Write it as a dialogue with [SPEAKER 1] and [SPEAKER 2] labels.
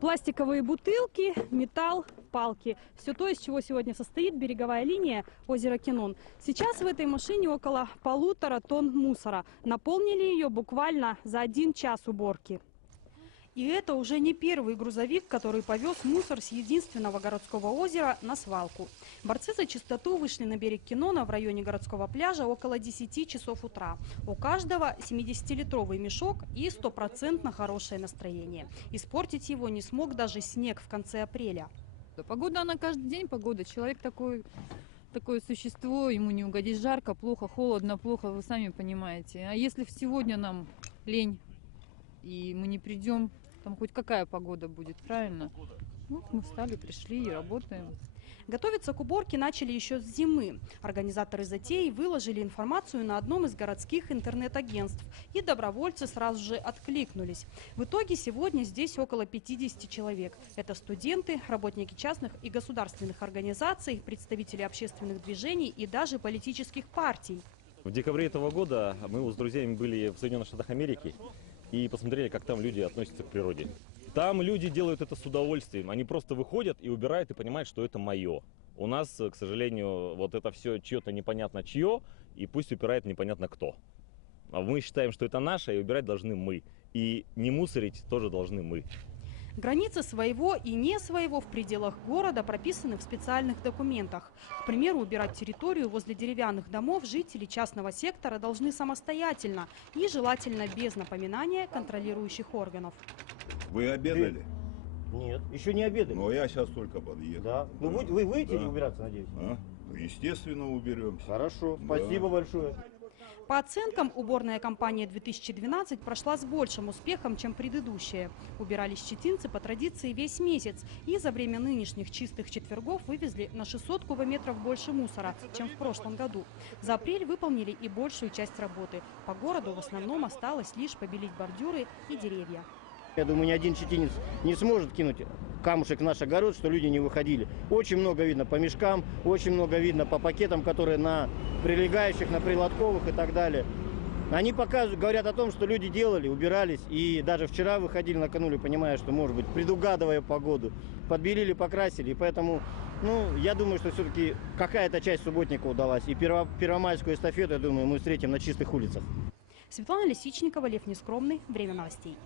[SPEAKER 1] Пластиковые бутылки, металл, палки. Все то, из чего сегодня состоит береговая линия озера Кинон. Сейчас в этой машине около полутора тонн мусора. Наполнили ее буквально за один час уборки. И это уже не первый грузовик, который повез мусор с единственного городского озера на свалку. Борцы за чистоту вышли на берег Кинона в районе городского пляжа около 10 часов утра. У каждого 70-литровый мешок и стопроцентно хорошее настроение. Испортить его не смог даже снег в конце апреля.
[SPEAKER 2] Да, Погода, она каждый день погода. Человек такой, такое существо, ему не угодишь жарко, плохо, холодно, плохо, вы сами понимаете. А если сегодня нам лень, и мы не придем, там хоть какая погода будет, правильно? Ну, мы встали, пришли и работаем.
[SPEAKER 1] Готовиться к уборке начали еще с зимы. Организаторы затеи выложили информацию на одном из городских интернет-агентств. И добровольцы сразу же откликнулись. В итоге сегодня здесь около 50 человек. Это студенты, работники частных и государственных организаций, представители общественных движений и даже политических партий.
[SPEAKER 3] В декабре этого года мы с друзьями были в Соединенных Штатах Америки и посмотрели, как там люди относятся к природе. Там люди делают это с удовольствием. Они просто выходят и убирают и понимают, что это мое. У нас, к сожалению, вот это все чье-то непонятно чье, и пусть убирает непонятно кто. А мы считаем, что это наше, и убирать должны мы. И не мусорить тоже должны мы.
[SPEAKER 1] Границы своего и не своего в пределах города прописаны в специальных документах. К примеру, убирать территорию возле деревянных домов жители частного сектора должны самостоятельно и желательно без напоминания контролирующих органов.
[SPEAKER 4] Вы обедали?
[SPEAKER 5] Нет, еще не обедали.
[SPEAKER 4] Ну, я сейчас только подъехал.
[SPEAKER 5] Да. Вы, будете- вы будете
[SPEAKER 4] Да.
[SPEAKER 5] убираться, надеюсь?
[SPEAKER 4] А? Ну, Естественно, уберемся.
[SPEAKER 5] Хорошо,
[SPEAKER 4] Да.
[SPEAKER 5] спасибо большое.
[SPEAKER 1] По оценкам, уборная кампания 2012 прошла с большим успехом, чем предыдущая. Убирались щетинцы по традиции весь месяц. И за время нынешних чистых четвергов вывезли на 600 кубометров больше мусора, чем в прошлом году. За апрель выполнили и большую часть работы. По городу в основном осталось лишь побелить бордюры и деревья.
[SPEAKER 5] Я думаю, ни один четинец не сможет кинуть камушек в наш огород, что люди не выходили. Очень много видно по мешкам, очень много видно по пакетам, которые на прилегающих, на прилотковых и так далее. Они показывают, говорят о том, что люди делали, убирались. И даже вчера выходили накануне, понимая, что, может быть, предугадывая погоду, подбелили, покрасили. И поэтому, ну, я думаю, что все-таки какая-то часть субботника удалась. И перво- первомайскую эстафету, я думаю, мы встретим на чистых улицах.
[SPEAKER 1] Светлана Лисичникова, Лев Нескромный. Время новостей.